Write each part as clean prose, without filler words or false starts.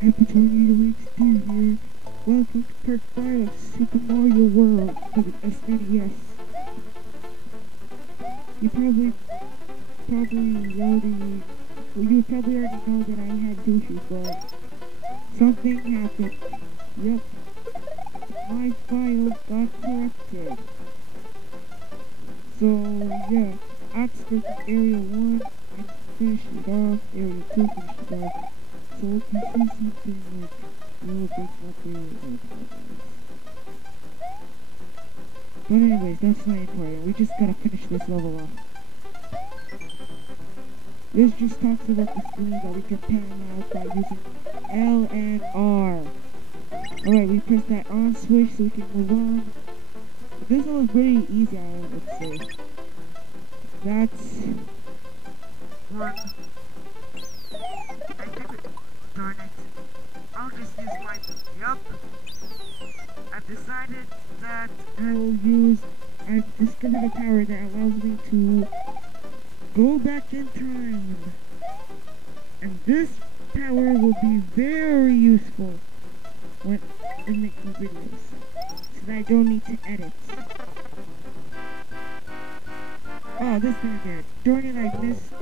Happy Tornado HD here. Welcome to part 5 of Super Mario World for the SNES. You probably already know that I had douches, but something happened. Yep, my files got corrupted. So yeah, I started Area 1 and finished it off, Area 2 finished it off. So if you see something like a little bit up there, but anyways, that's not important. We just gotta finish this level off. This just talks about the screen that we can pan out by using L and R. Alright, we press that on switch so we can move on. This one was pretty easy, I would say. That's one. Darn it. I'll just use my... Yup. I've decided that I've discovered a power that allows me to go back in time. And this power will be very useful when in making videos. So that I don't need to edit. Oh, this thing again. Darn it, I missed.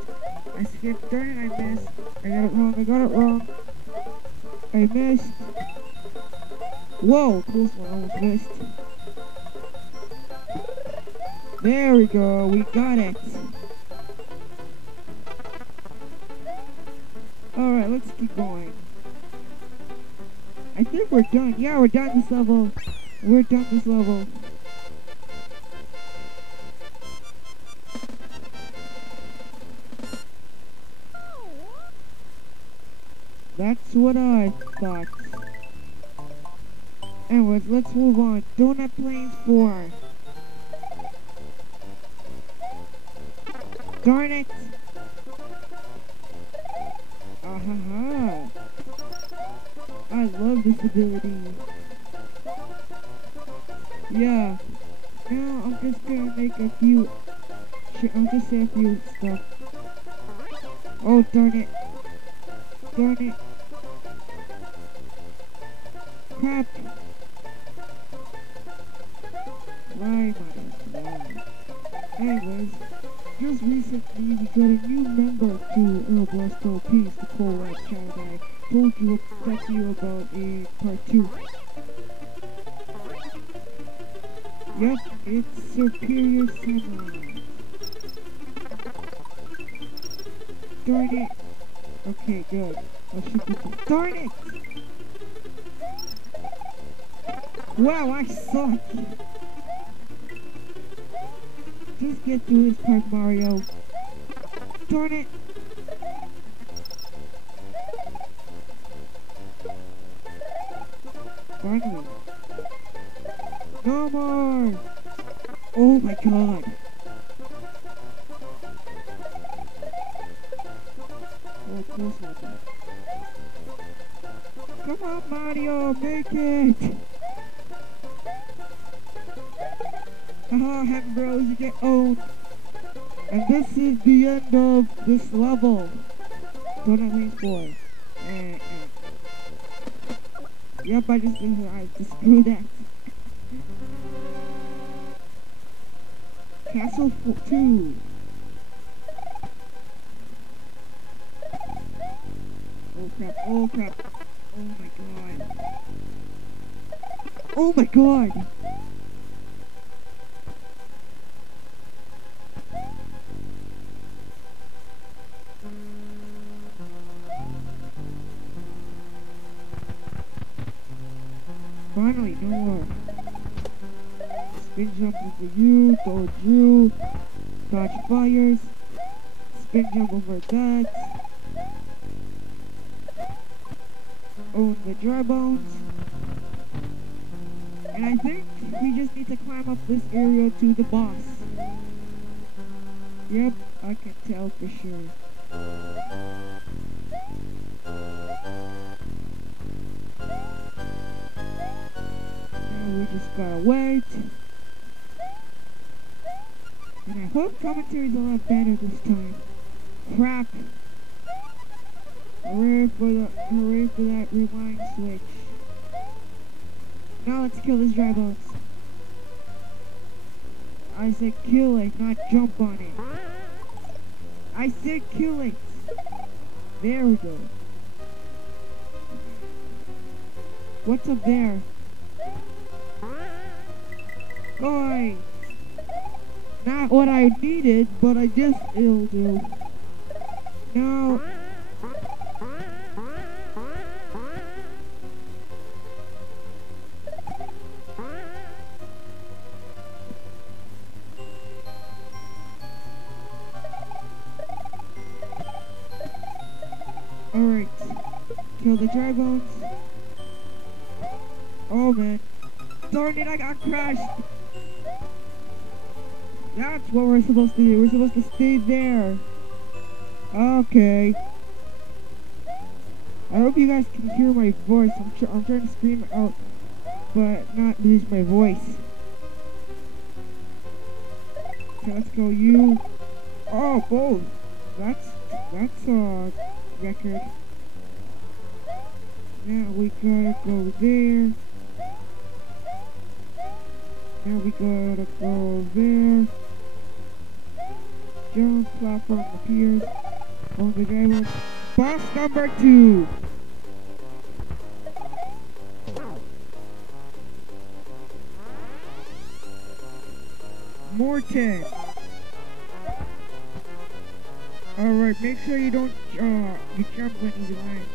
I skipped. Darn it, I missed. I got it wrong. I missed. Whoa, close one, almost missed. There we go, we got it. Alright, let's keep going. I think we're done. Yeah, we're done this level. We're done this level. That's what I thought. Anyways, let's move on. Donut Plains 4. Darn it! Ahaha! I love this ability. Yeah. Now I'm just gonna make a few... I'll just say a few stuff. Oh, darn it. Darn it. Crap. Why Anyways, just recently we got a new member to Earl Blasto Peace, the Coal White Child I told you about in part 2. Yep, it's Superior Samurai. Darn it. Okay, good. I'll shoot people. Darn it! Wow, I suck! Just get through this part, Mario. Darn it! Finally. No more! Oh my god! Oh, close one. Come on, Mario, make it! Haha, Heaven Bros, you get owned. And this is the end of this level. Donut Plains 4. Yep, I just screw that. Castle 2. Oh crap, oh crap. Oh my god. Oh my god! Finally, no more. Spin jump over you, dodge you, dodge fires, spin jump over that, own the dry bones, and I think we just need to climb up this area to the boss. Yep, I can tell for sure. We just gotta wait. And I hope commentary's a lot better this time. Crap. Hooray for that rewind switch. Now let's kill this dry bones. I said kill it, not jump on it. I said kill it. There we go. What's up there? Boy! Not what I needed, but I just it'll do. No. Alright. Kill the dry bones. Oh man. Darn it, I got crushed! That's what we're supposed to do. We're supposed to stay there. Okay. I hope you guys can hear my voice. I'm trying to scream out, but not lose my voice. So let's go. You. Oh, both. That's a record. Now we gotta go there. Now we gotta go there. Jump, platform appears. On the driver. Boss number 2. Morton. Alright, make sure you don't you jump when he lands,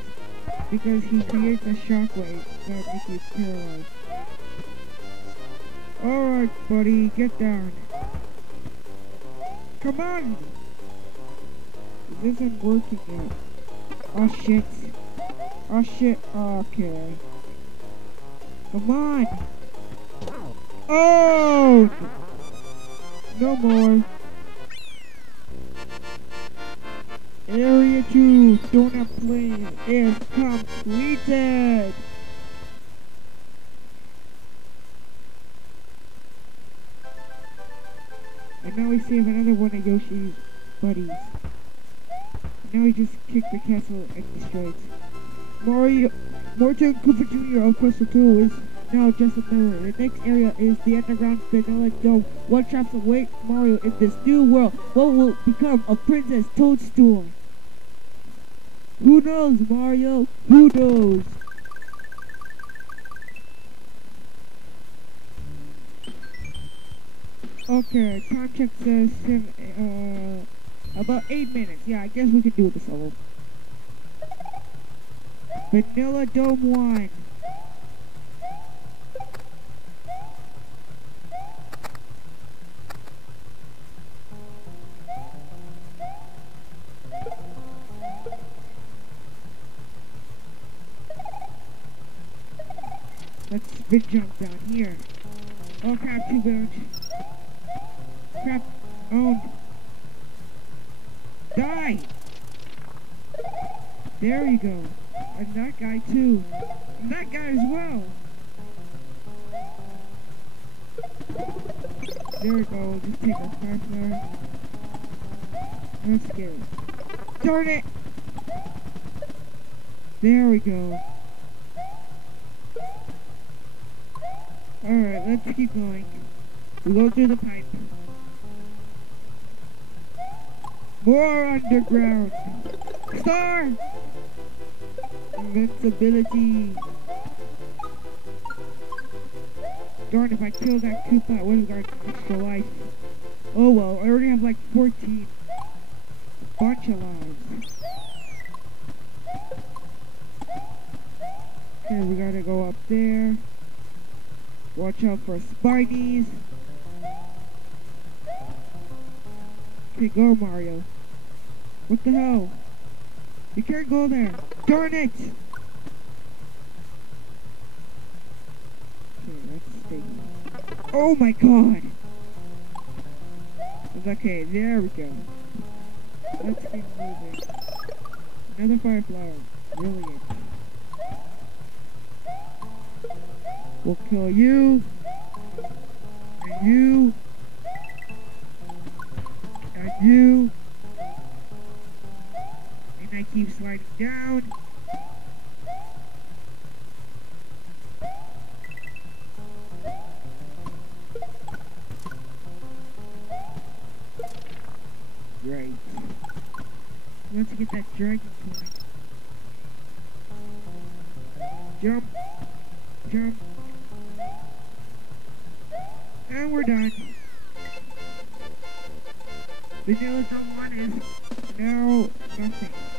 because he creates a shockwave that makes you paralyzed. Alright, buddy, get down. Come on! This isn't working yet. Oh shit. Oh shit. Okay. Come on! Oh! No more. Area 2 donut plane is completed! And now we save another one of Yoshi's buddies. Now we just kick the castle and destroy it. Morton Koopa Jr. of Crystal 2 is now just a mirror. The next area is the underground Vanilla Dome. What traps await Mario in this new world? What will become of Princess Toadstool? Who knows, Mario? Who knows? Okay, time check says about 8 minutes. Yeah, I guess we can do this level. Vanilla Dome 1. Let's spin jump down here. Oh crap, 2 bounce. Crap. Die! There you go. And that guy too. And that guy as well. There we go. We'll just take a fire flower. Let's get it. Darn it! There we go. Alright, let's keep going. We go through the pipe. More underground. Star! Invincibility. Darn, if I kill that Koopa, I would have got extra life. Oh well, I already have like 14. A bunch of lives. Okay, we gotta go up there. Watch out for Spinies. Okay, go Mario. What the hell? You can't go there. Darn it! Okay, let's stay here. Oh my god! Okay, there we go. Let's keep moving. Another fire flower. Brilliant. We'll kill you. And you. And you. And And I keep sliding down. Right. Once you get that dragon coin. Jump. Jump. And we're done. Vanilla Zone 1 is now nothing.